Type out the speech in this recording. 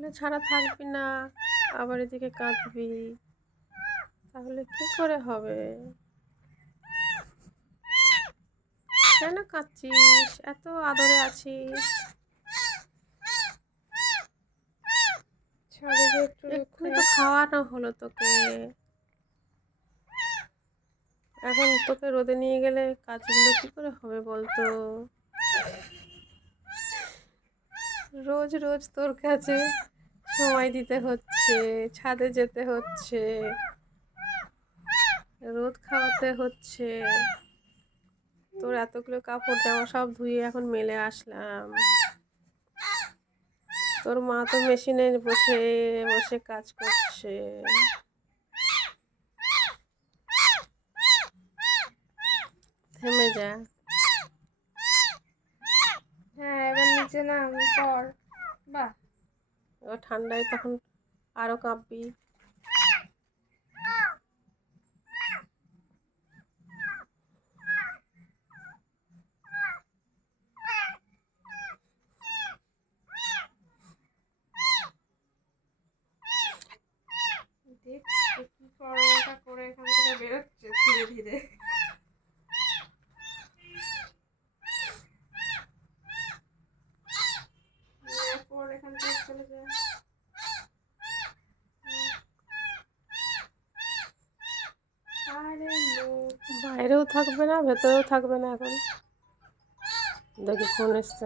বলে ছাড়া থাকবি না, আবার এদিকে কাঁদবি, তাহলে কি করে হবে? কেন কাঁদছিস? এত আদরে আছিস, এক্ষুনি তো খাওয়ানো হলো তোকে। এখন তোকে রোদে নিয়ে গেলে কাজগুলো কি করে হবে বলতো? রোজ রোজ তোর কাছে সময় দিতে হচ্ছে, ছাদে যেতে হচ্ছে, রোদ খাওয়াতে হচ্ছে। তোর এতগুলো কাপড় জামা সব ধুয়ে এখন মেলে আসলাম। তোর মা তো মেশিনে বসে বসে কাজ করছে। থেমে যা। হ্যাঁ, এবার নিচে নাম পর। বাহ, এবার ঠান্ডায় তখন আরো কাঁপবি। দেখ কি করোনাটা করে এখান থেকে বেরোচ্ছে ধীরে ধীরে। পর এখান থেকে চলে যায়। আরে লোক বাইরেও থাকবে না, ভেতরেও থাকবে না এখন। দেখি ফোন এসছে।